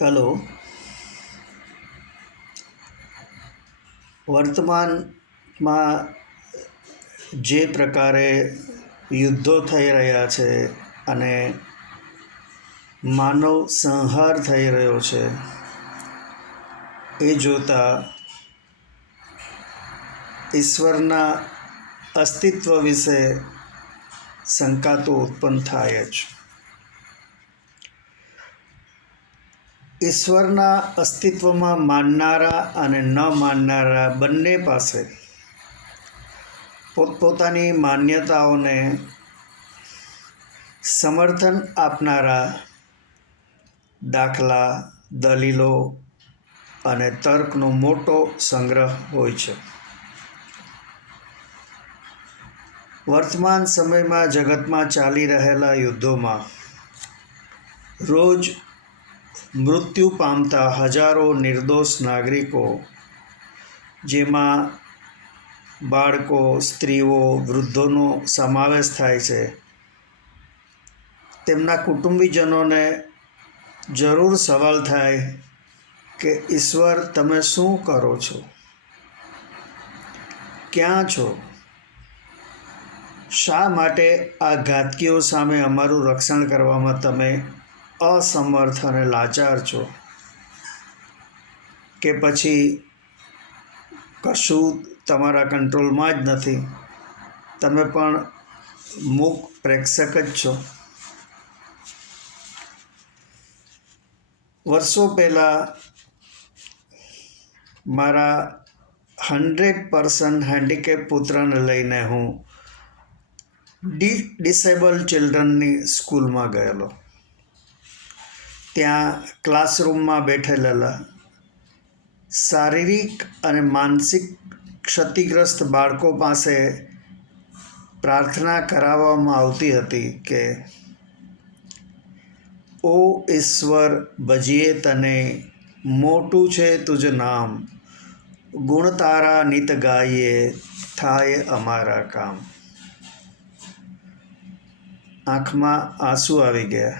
Hello. વર્તમાનમાં જે પ્રકારે યુદ્ધો થઈ રહ્યા છે અને માનવ સંહાર થઈ રહ્યો છે એ જોતાં ઈશ્વરના અસ્તિત્વ વિશે શંકા તો ઉત્પન્ન થાય જ. ઈશ્વરના અસ્તિત્વમાં માનનારા અને ન માનનારા બંને પાસે પોતપોતાની માન્યતાઓને સમર્થન આપનારા દાખલા, દલીલો અને તર્કનો મોટો સંગ્રહ હોય છે. વર્તમાન સમયમાં જગતમાં ચાલી રહેલા યુદ્ધોમાં રોજ મૃત્યુ પામતા હજારો નિર્દોષ નાગરિકો, જેમાં બાળકો, સ્ત્રીઓ, વૃદ્ધોનો સમાવેશ થાય છે, તેમના કુટુંબીજનોને જરૂર સવાલ થાય કે ઈશ્વર, તમે શું કરો છો? ક્યાં છો? શા માટે આ ઘાતકીઓ સામે અમારું રક્ષણ કરવામાં તમે અસમર્થ અને લાચાર છો? કે પછી કશું તમારા કંટ્રોલમાં જ નથી, તમે પણ મૂક પ્રેક્ષક જ છો? વર્ષો પહેલાં મારા 100% હેન્ડીકેપ પુત્રને લઈને હું ડિસેબલ ચિલ્ડ્રનની સ્કૂલમાં ગયેલો. ત્યાં ક્લાસરૂમમાં બેઠેલા શારીરિક અને માનસિક ક્ષતિગ્રસ્ત બાળકો પાસે પ્રાર્થના કરાવવામાં આવતી હતી કે ઓ ઈશ્વર, ભજીએ તને, મોટું છે તુજ નામ, ગુણ તારા નિત ગાઈએ, થાય અમારા કામ. આંખમાં આંસુ આવી ગયા.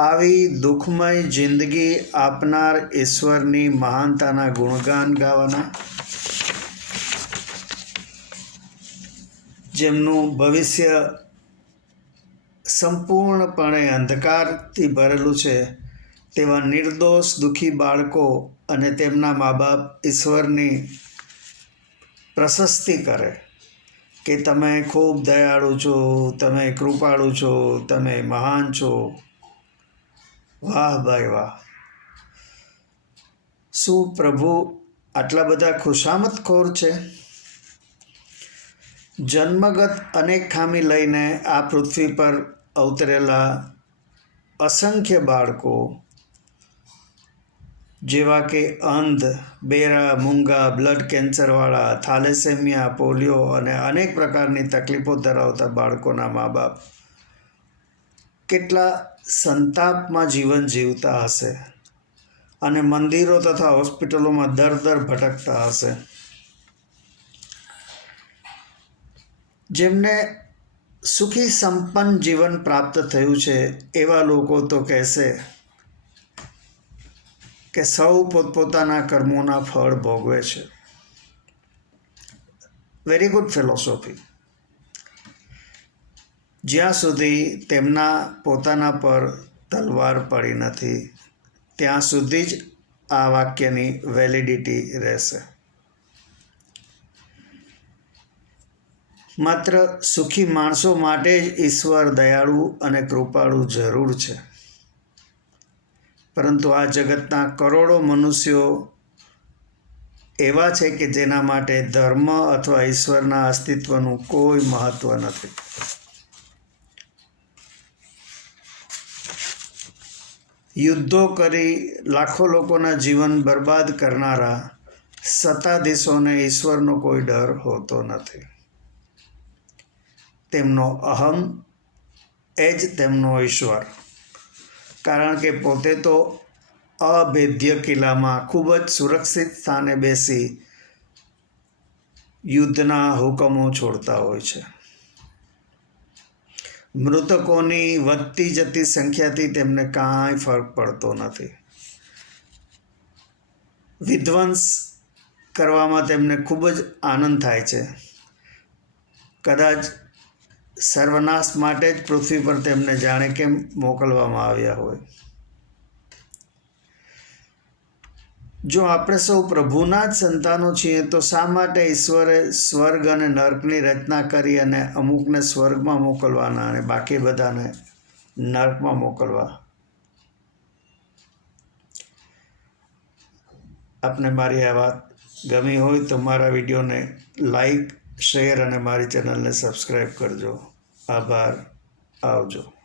આવી દુઃખમય જિંદગી આપનાર ઈશ્વરની મહાનતાના ગુણગાન ગાવાના, જેમનું ભવિષ્ય સંપૂર્ણપણે અંધકારથી ભરેલું છે, તેવા નિર્દોષ દુઃખી બાળકો અને તેમના મા બાપ ઈશ્વરની પ્રશસ્તિ કરે કે તમે ખૂબ દયાળુ છો, તમે કૃપાળુ છો, તમે મહાન છો. વાહ ભાઈ વાહ! શું પ્રભુ આટલા બધા ખુશામતખોર છે? જન્મગત અનેક ખામી લઈને આ પૃથ્વી પર અવતરેલા અસંખ્ય બાળકો, જેવા કે અંધ, બેરા, મૂંગા, બ્લડ કેન્સરવાળા, થાલેસેમિયા, પોલિયો અને અનેક પ્રકારની તકલીફો ધરાવતા બાળકોના મા બાપ કેટલા સંતાપમાં જીવન જીવતા હશે અને મંદિરો તથા હોસ્પિટલોમાં દર ભટકતા હશે. જેમને સુખી સંપન્ન જીવન પ્રાપ્ત થયું છે એવા લોકો તો કહેશે કે સૌ પોતપોતાના કર્મોના ફળ ભોગવે છે. Very good philosophy. જ્યાં સુધી તેમના પોતાના પર તલવાર પડી નથી, ત્યાં સુધી જ આ વાક્યની વેલિડિટી રહેશે. માત્ર સુખી માણસો માટે જ ઈશ્વર દયાળુ અને કૃપાળુ જરૂર છે, પરંતુ આ જગતના કરોડો મનુષ્યો એવા છે કે જેના માટે ધર્મ અથવા ઈશ્વરના અસ્તિત્વનું કોઈ મહત્વ નથી. યુદ્ધો કરી લાખો લોકોના જીવન બરબાદ કરનારા સત્તાધીશોને ઈશ્વરનો કોઈ ડર હોતો નથી. તેમનો અહમ એ જ તેમનો ઈશ્વર, કારણ કે પોતે તો અભેદ્ય કિલ્લામાં ખૂબ જ સુરક્ષિત સ્થાને બેસી યુદ્ધના હુકમો છોડતા હોય છે. મૃતકોની વધતી જતી સંખ્યાથી તેમને કાંઈ ફરક પડતો નથી. વિધ્વંસ કરવામાં તેમને ખૂબ જ આનંદ થાય છે. કદાચ સર્વનાશ માટે જ પૃથ્વી પર તેમને જાણે કેમ મોકલવામાં આવ્યા હોય. જો આપણે સૌ પ્રભુના જ સંતાનો છીએ તો શા માટે ઈશ્વરે સ્વર્ગ અને નર્કની રચના કરી અને અમુકને સ્વર્ગમાં મોકલવાના અને બાકી બધાને નર્કમાં મોકલવા? આપને મારી આ વાત ગમી હોય તો મારા વિડીયોને લાઈક, શેર અને મારી ચેનલને સબસ્ક્રાઈબ કરજો. આભાર. આવજો.